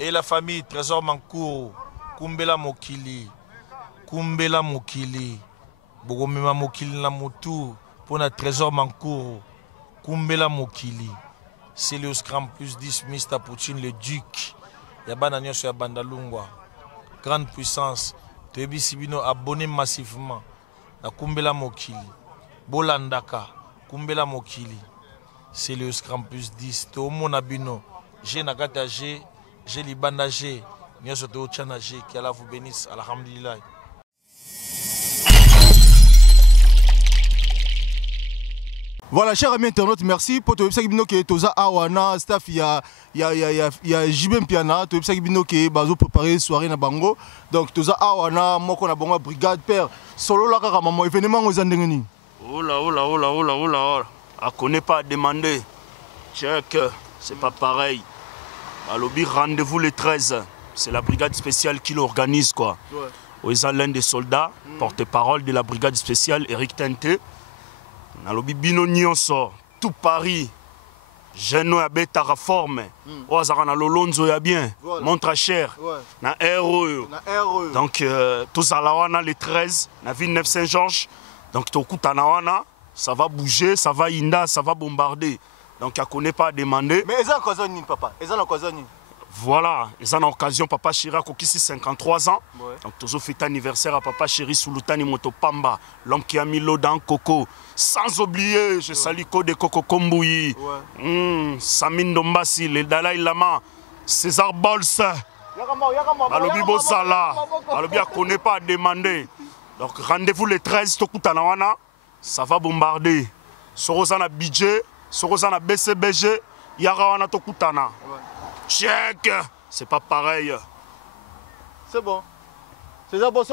Et la famille Trésor Mankour, Kumbela Mokili, Kumbela Mokili, Bogomema Mokili na Moutou, pour notre Trésor Mankour, Kumbela Mokili, Célios Grand plus 10, Mr. Poutine, le Duc, Yabana Nyos Yabandalungwa, grande puissance, Tebi Sibino abonné massivement, na Kumbela Mokili, Bolandaka, Kumbela Mokili, Célios Grand plus 10, Tomo Nabino, G Nagata G, G Libanda G, Nyos Tchana G, qui Allah vous bénisse, alhamdulillah. Voilà, chers amis internautes, merci pour tout ce que toza awana staff ya JB Piana, tout ce que bazo préparer soirée na bango. Donc toza awana moko na bango brigade père solo la kaka maman événement aux andengeni. Oh là. A connaît pas à demander. Check, c'est pas pareil. À lobby rendez-vous le 13. C'est la brigade spéciale qui l'organise quoi. Ouais. Ils sont l'un des soldats, porte-parole de la brigade spéciale Eric Tente. Na lobi bino nyonso tout Paris jeune ya beta reforme ozaka na lolonzo ya bien montre cher na RE donc tous à la wana le 13 na ville 9 Saint-Georges donc tokutana wana ça va bouger ça va inda ça va bombarder donc à connaît pas à demander mais eza occasion ni papa eza occasion ni voilà, ils ont l'occasion, Papa Chéri a coquille 53 ans. Ouais. Donc, toujours fait anniversaire à Papa Chéri Sultani Motopamba, l'homme qui a mis l'eau dans Coco. Sans oublier, je salue de Coco Kombouyi, Samine Dombassi, le Dalai Lama, César Bols, Alobi Bozala, Alobi a connaît pas à demander. Donc, rendez-vous le 13, Tokutanawana, ça va bombarder. Sorosana budget, Sorosana BCBG, Yarawana Tokutana. Check, c'est pas pareil. C'est bon. C'est ça, bon.